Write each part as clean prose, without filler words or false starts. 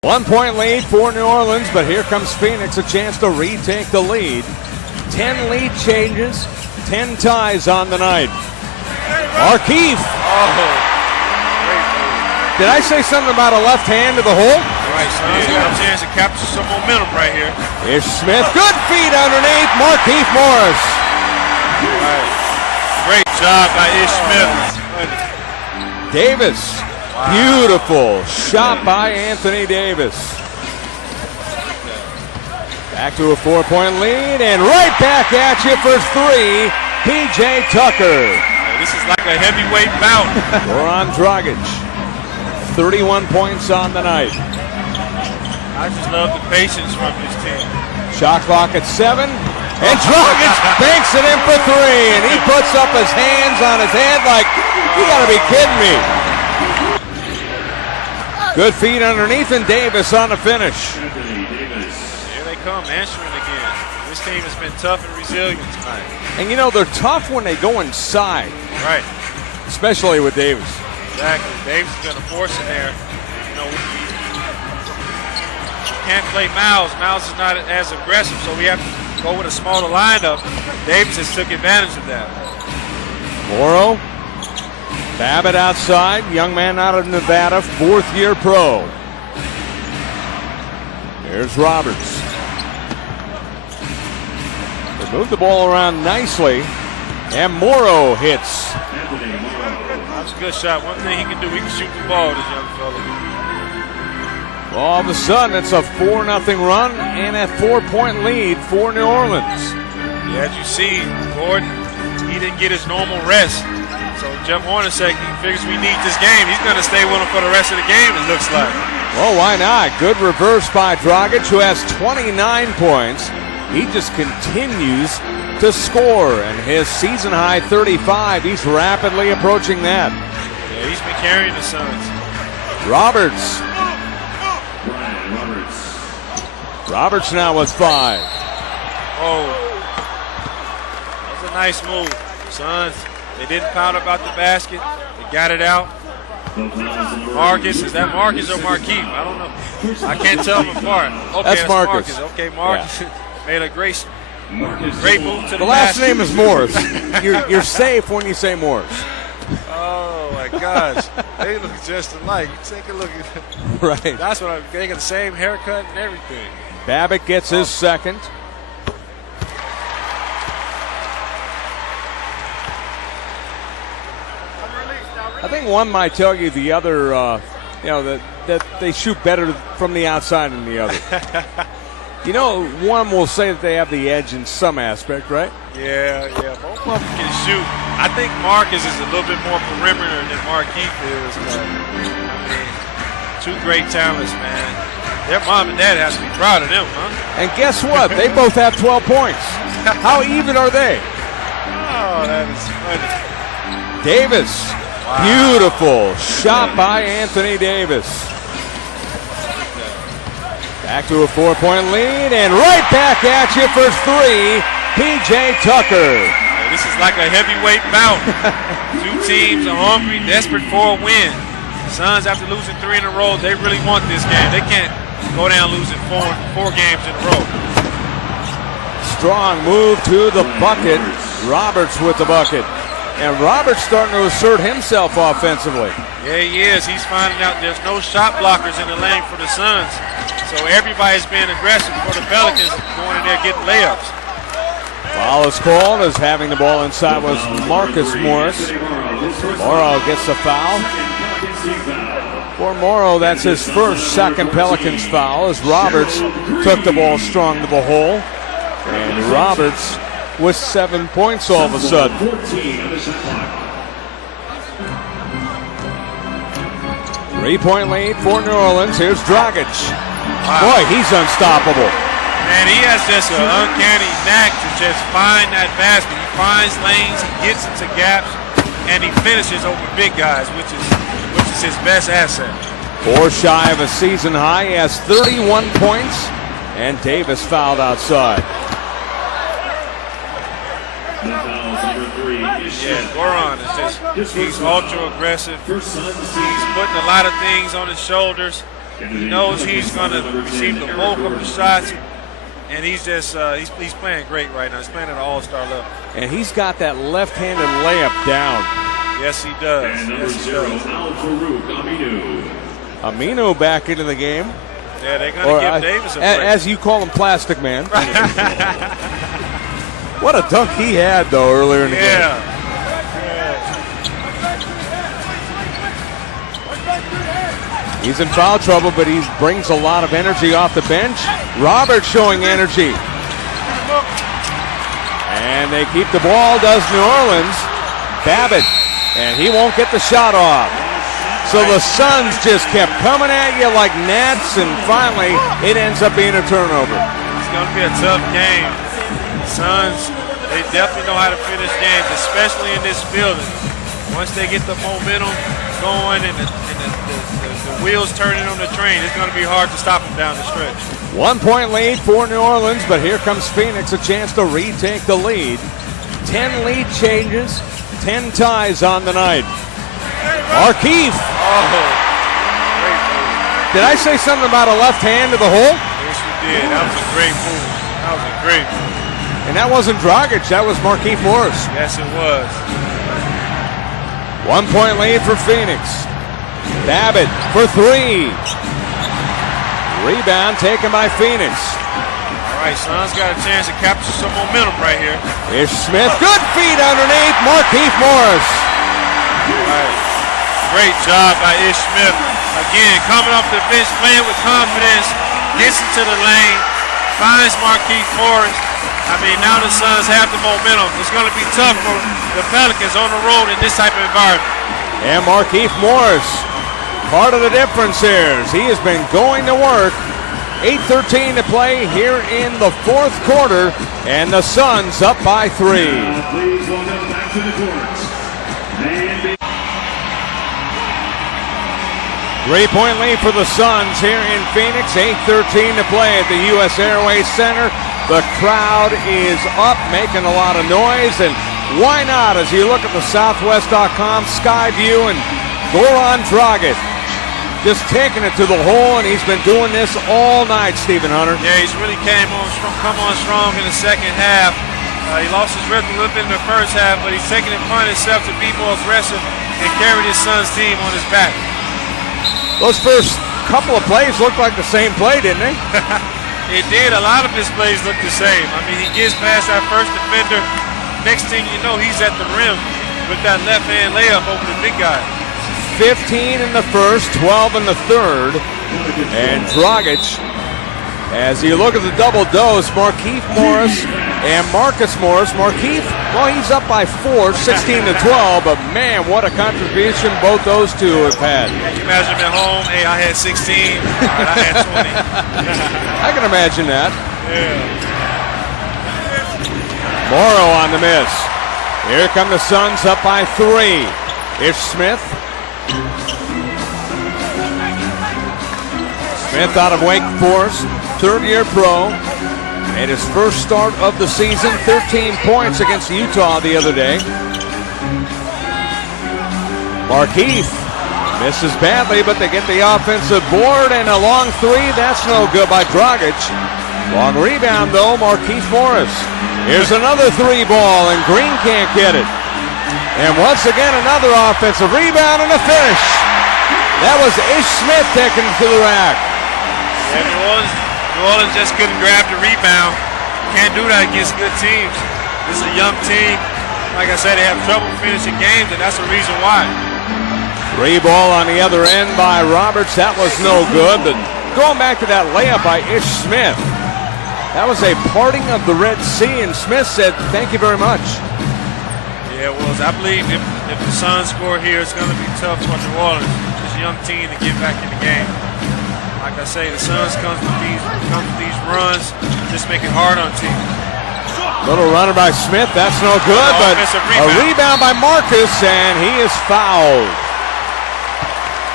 1 point lead for New Orleans, but here comes Phoenix, a chance to retake the lead. 10 lead changes, 10 ties on the night. O'Keefe. Did I say something about a left hand to the hole? Right, so he's got a chance to capture some momentum right here. Here's Smith. Good feet underneath. Markieff Morris. Right. Great job by Ish Smith. Davis. Wow. Beautiful shot by Anthony Davis. Back to a 4-point lead and right back at you for three. P.J. Tucker. This is like a heavyweight bout. Goran Dragic. 31 points on the night. I just love the patience from this team. Shot clock at 7. And Dragic banks it in for three. And he puts up his hands on his head like, you gotta be kidding me. Good feet underneath, and Davis on the finish. Here they come, answering again. This team has been tough and resilient tonight. And you know, they're tough when they go inside. Right. Especially with Davis. Exactly. Davis is going to force it there. You know, we can't play Miles. Miles is not as aggressive, so we have to go with a smaller lineup. Davis has took advantage of that. Morrow. Babbitt outside, young man out of Nevada, fourth-year pro. Here's Roberts. They move the ball around nicely, and Morrow hits. That's a good shot. One thing he can do, he can shoot the ball, this young fella. All of a sudden, it's a 4-0 run and a 4-point lead for New Orleans. Yeah, as you see, Gordon, he didn't get his normal rest. So Jeff Hornacek, he figures we need this game. He's going to stay with him for the rest of the game, it looks like. Well, why not? Good reverse by Dragic, who has 29 points. He just continues to score, and his season-high 35, he's rapidly approaching that. Yeah, he's been carrying the Suns. Roberts. Roberts now with 5. Oh, that's a nice move. Suns, they didn't pout about the basket. They got it out. Marcus, is that Marcus or Markieff? I don't know. I can't tell them apart. Okay, that's Marcus. Okay, Marcus made a great move to the last basket. name is Morris. You're safe when you say Morris. Oh my gosh, they look just alike. You take a look at them. Right. That's what they got the same haircut and everything. Babbitt gets his second. I think one might tell you the other, that they shoot better from the outside than the other. You know, one will say that they have the edge in some aspect, right? Yeah. Both of them can shoot. I think Marcus is a little bit more perimeter than Markieff is. But, I mean, two great talents, man. Their mom and dad has to be proud of them, huh? And guess what? They both have 12 points. How even are they? Oh, that is funny. Davis. Wow. Beautiful shot by Anthony Davis. Back to a 4-point lead, and right back at you for three, P.J. Tucker. Yeah, this is like a heavyweight bout. Two teams are hungry, desperate for a win. Suns, after losing 3 in a row, they really want this game. They can't go down losing four games in a row. Strong move to the bucket. Roberts with the bucket. And Roberts starting to assert himself offensively. Yeah, he is. He's finding out there's no shot blockers in the lane for the Suns. So everybody's being aggressive for the Pelicans, going in there getting layups. Foul is called as having the ball inside was Marcus Morris. Morrow gets the foul. For Morrow, that's his second Pelicans foul as Roberts took the ball strong to the hole. And Roberts with 7 points all of a sudden. 3-point lead for New Orleans. Here's Dragic. Wow. Boy, he's unstoppable. Man, he has just an uncanny knack to just find that basket. He finds lanes, he gets into gaps, and he finishes over big guys, which is his best asset. 4 shy of a season high. He has 31 points, and Davis fouled outside. Yeah, Goran is just, he's ultra aggressive. He's putting a lot of things on his shoulders. He knows he's going to receive the bulk of the shots, and he's just he's playing great right now. He's playing at an all-star level. And he's got that left-handed layup down. Yes, he does. And number Yes, he 0, does. Al-Farouq Aminu. Aminu back into the game. Yeah, they're going to give Davis a break. As you call him, Plastic Man. What a dunk he had, though, earlier in the game. He's in foul trouble, but he brings a lot of energy off the bench. Roberts showing energy. And they keep the ball, does New Orleans. Babbitt, and he won't get the shot off. So the Suns just kept coming at you like gnats, and finally it ends up being a turnover. It's going to be a tough game. The Suns, they definitely know how to finish games, especially in this building. Once they get the momentum going and the wheels turning on the train, it's going to be hard to stop them down the stretch. 1 point lead for New Orleans, but here comes Phoenix, a chance to retake the lead. 10 lead changes, 10 ties on the night. Markieff. Oh, great move. Did I say something about a left hand to the hole? Yes, you did. That was a great move. That was a great move. And that wasn't Dragic, that was Markieff Morris. Yes, it was. 1 point lead for Phoenix. Babbitt for three. Rebound taken by Phoenix. All right, Suns got a chance to capture some momentum right here. Ish Smith, good feed underneath, Markieff Morris. All right. Great job by Ish Smith. Again, coming off the bench, playing with confidence, gets into the lane, finds Markieff Morris. I mean, now the Suns have the momentum. It's going to be tough for the Pelicans on the road in this type of environment. And Markieff Morris, part of the difference here is he has been going to work. 8:13 to play here in the fourth quarter, and the Suns up by 3. Please welcome back to the court. 3-point lead for the Suns here in Phoenix. 8:13 to play at the U.S. Airways Center. The crowd is up, making a lot of noise, and why not? As you look at the Southwest.com sky view, and Goran Dragic just taking it to the hole, and he's been doing this all night, Stephen Hunter. Yeah, he's really come on strong in the second half. He lost his rhythm a little bit in the first half, but he's taking it upon himself to be more aggressive and carry his Suns team on his back. Those first couple of plays looked like the same play, didn't they? It did. A lot of his plays look the same. I mean, he gets past that first defender. Next thing you know, he's at the rim with that left-hand layup over the big guy. 15 in the first, 12 in the third. And Dragic, as you look at the double dose, Markieff Morris and Marcus Morris. Markieff, well, he's up by 4, 16 to 12, but man, what a contribution both those two have had. Can you imagine at home? Hey, I had 16. All right, I had 20. I can imagine that. Yeah. Morrow on the miss. Here come the Suns up by 3. Ish Smith. Smith out of Wake Forest, third-year pro. Made his first start of the season, 13 points against Utah the other day. Markieff misses badly, but they get the offensive board, and a long three, that's no good by Dragic. Long rebound, though, Markieff Morris. Here's another three ball, and Green can't get it. And once again, another offensive rebound and a finish. That was Ish Smith taking it to the rack. Yeah, New Orleans just couldn't grab the rebound. Can't do that against good teams. This is a young team. Like I said, they have trouble finishing games, and that's the reason why. Three ball on the other end by Roberts. That was no good. But going back to that layup by Ish Smith, that was a parting of the Red Sea, and Smith said, "Thank you very much." Yeah, it was. I believe if the Suns score here, it's going to be tough for New Orleans, this young team, to get back in the game. Like I say, the Suns come with these runs, just make it hard on teams. Little runner by Smith, that's no good, but a rebound by Marcus, and he is fouled.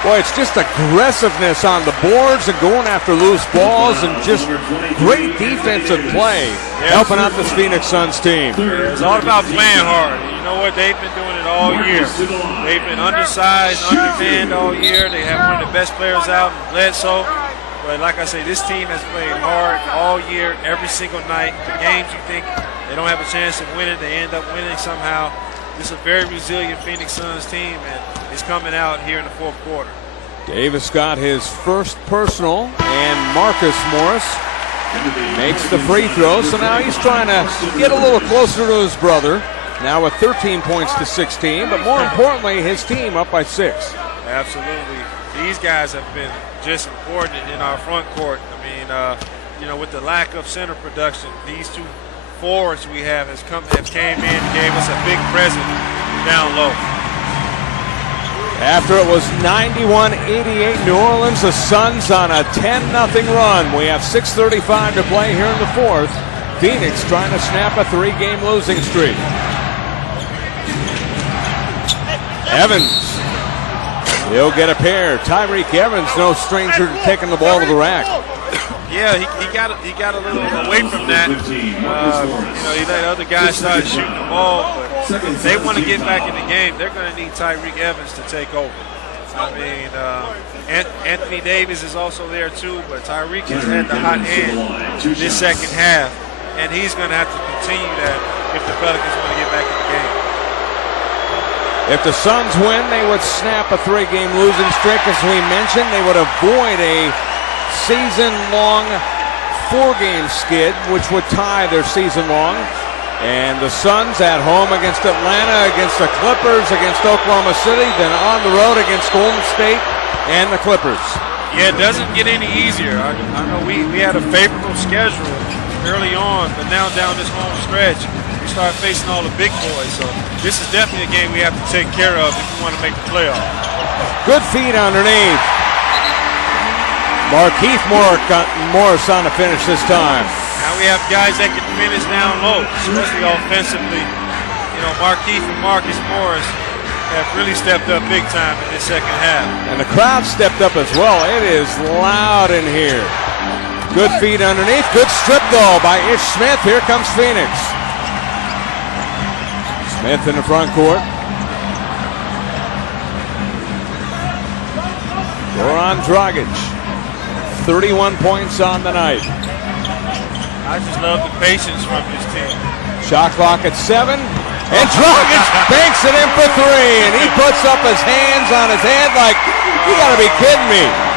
Boy, it's just aggressiveness on the boards and going after loose balls and just great defensive play helping out this Phoenix Suns team. It's all about playing hard. You know what? They've been doing it all year. They've been undersized, undermanned all year. They have one of the best players out in Bledsoe. But like I say, this team has played hard all year, every single night. The games you think they don't have a chance of winning, they end up winning somehow. This is a very resilient Phoenix Suns team, and it's coming out here in the fourth quarter. Davis got his first personal, and Marcus Morris makes the free throw. So now he's trying to get a little closer to his brother. Now with 13 points to 16, but more importantly, his team up by 6. Absolutely. These guys have been just important in our front court. I mean, with the lack of center production, these two forwards we have came in and gave us a big present down low. After it was 91-88 New Orleans, the Suns on a 10-0 run. We have 6:35 to play here in the fourth. Phoenix trying to snap a 3-game losing streak. Evans. He'll get a pair. Tyreek Evans, no stranger to taking the ball to the rack. Yeah, he got a little away from that. He let other guys start shooting the ball, but they want to get back in the game. They're going to need Tyreek Evans to take over. I mean, Anthony Davis is also there too, but Tyreek has had the hot hand this second half, and he's going to have to continue that if the Pelicans want to get back in the game. If the Suns win, they would snap a 3-game losing streak. As we mentioned, they would avoid a season-long 4-game skid, which would tie their season-long. And the Suns at home against Atlanta, against the Clippers, against Oklahoma City, then on the road against Golden State and the Clippers. Yeah, it doesn't get any easier. I know we had a favorable schedule early on, but now down this home stretch, we start facing all the big boys. So this is definitely a game we have to take care of if we want to make the playoffs. Good feed underneath. Markieff Morris on the finish this time. Now we have guys that can finish down low, especially offensively. Markieff and Marcus Morris have really stepped up big time in this second half. And the crowd stepped up as well. It is loud in here. Good feed underneath. Good strip though by Ish Smith. Here comes Phoenix. Smith in the front court. Goran Dragic. 31 points on the night. I just love the patience from this team. Shot clock at 7. And Dragic banks it in for 3. And he puts up his hands on his head like, you got to be kidding me.